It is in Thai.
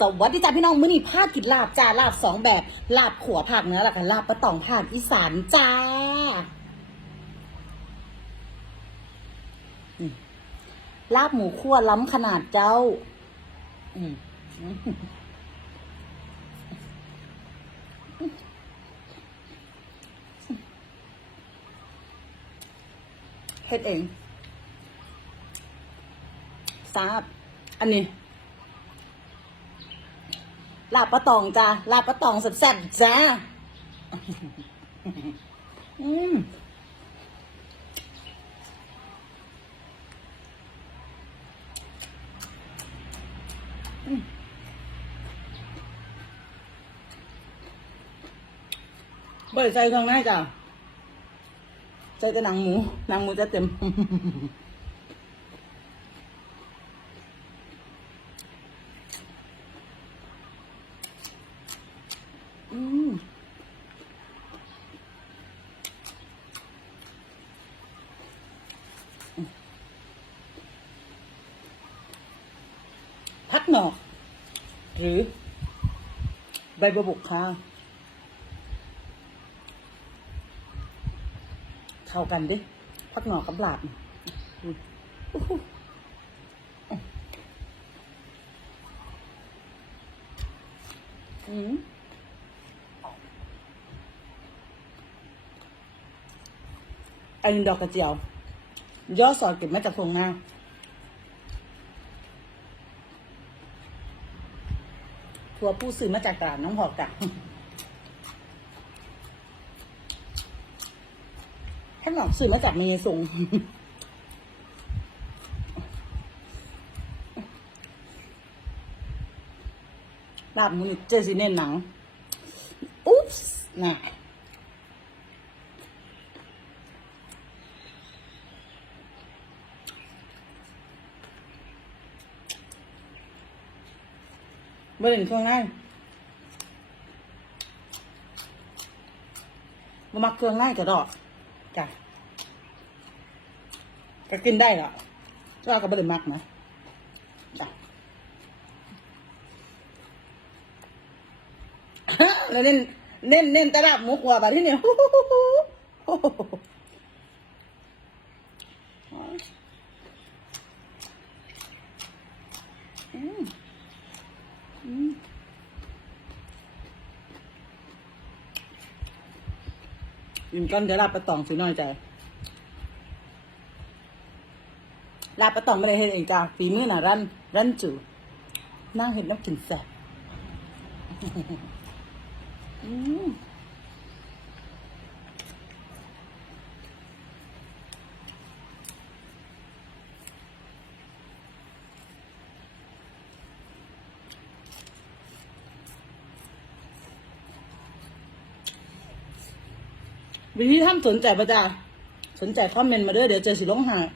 สวัสดีจ้าพี่น้องมื้อนี้พากินลาบจ้าลาบสองแบบลาบขัวภาคเนื้อแล้วก็ลาบปะตองภาคอีสานจ้าลาบหมูคั่วล้ำขนาดเจ้าเฮ็ดเองทราบอันนี้ ลาบปะตองจ้าลาบปะตองแซ่บๆจ้าอืมอืมเบิดใจตรงไหนจ้ะใจแต่หนังหมู หนังหมูจะเต็ม พักหนอก หรือ ใบบัวบกค่ะเข้ากันดิพักหนอกกับหลาบอืมอู้หูอืม อันนี้ดอกกระเจียวย่อสอดเก็บมาจากทงนาทัวผู้ซื้อมาจากตลาดน้องหอกจ้ะให้หนอกซื้อมาจากเมย์ส่งลาบมูนี่เจอสิเน้นหนัง อุ๊ปส์น่ะ บริเวณเครื่องในมามักเครื่องในกระดอกจ้ะก็กินได้หรอก็ก็บริมักนะจ้ะแล้วเน้นเน้นเน้นตะลับหมูกว่าแบบที่เนี่ยอืม อินก้อนเดี๋ยวลาบปลาตองสิน้อยใจลาบปลาตองไม่ได้เห็นเองกาฝีมือน่ะรันรันจูนั่งเห็นน้ำกินแซ่บอืม วิธีทำสนใจปะจ้าสนใจคอมเมนต์มาเด้อเดี๋ยวเจอสิลงหาจ้ะ